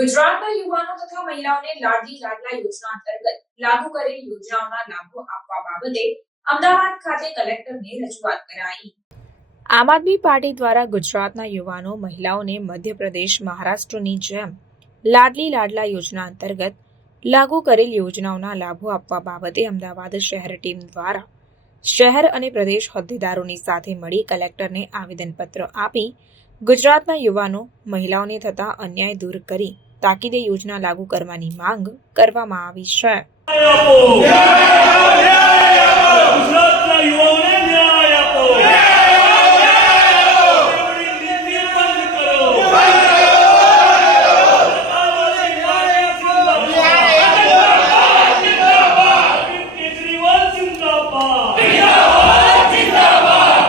ગુજરાતના યુવાનો તથા મહિલાઓને લાડલી લાડલા યોજના અંતર્ગત લાગુ કરેલ યોજનાઓના લાભો આપવા બાબતે અમદાવાદ ખાતે કલેક્ટરને રજૂઆત કરાઈ। આમ આદમી પાર્ટી દ્વારા ગુજરાતના યુવાનો મહિલાઓને મધ્યપ્રદેશ મહારાષ્ટ્રની જેમ લાડલી લાડલા યોજના અંતર્ગત લાગુ કરેલ યોજનાઓના લાભો આપવા બાબતે અમદાવાદ શહેર ટીમ દ્વારા શહેર અને પ્રદેશ હોદ્દેદારોની સાથે મળી કલેક્ટરને આવેદનપત્ર આપી ગુજરાતના યુવાનો મહિલાઓને થતા અન્યાય દૂર કરી તાકીદે યોજના લાગુ કરવાની માંગ કરવામાં આવી છે।